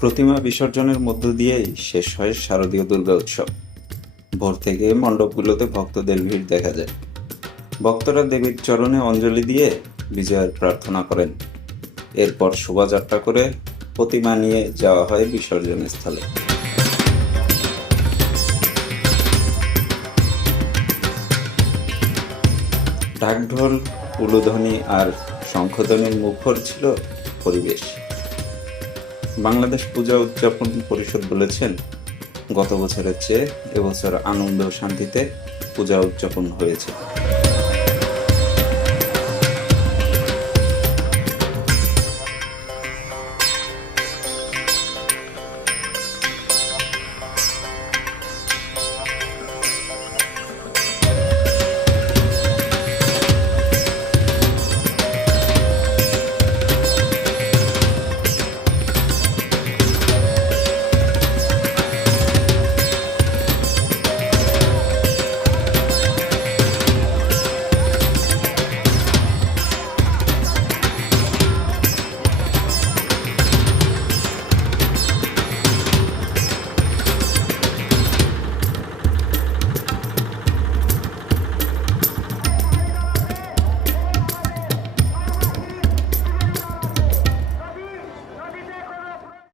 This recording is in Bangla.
প্রতিমা বিসর্জনের মধ্য দিয়েই শেষ হয় শারদীয় দুর্গা উৎসব। ভোর থেকে মণ্ডপগুলোতে ভক্তদের ভিড় দেখা যায়। ভক্তরা দেবীর চরণে অঞ্জলি দিয়ে বিজয়ের প্রার্থনা করেন। এরপর শোভাযাত্রা করে প্রতিমা নিয়ে যাওয়া হয় বিসর্জন স্থলে। ঢাকঢোল উলুধ্বনি আর শঙ্খধ্বনির মুখর ছিল পরিবেশ। বাংলাদেশ পূজা উদযাপন পরিষদ বলেছেন, গত বছরের চেয়ে এবছর আনন্দ ও শান্তিতে পূজা উদযাপন হয়েছে।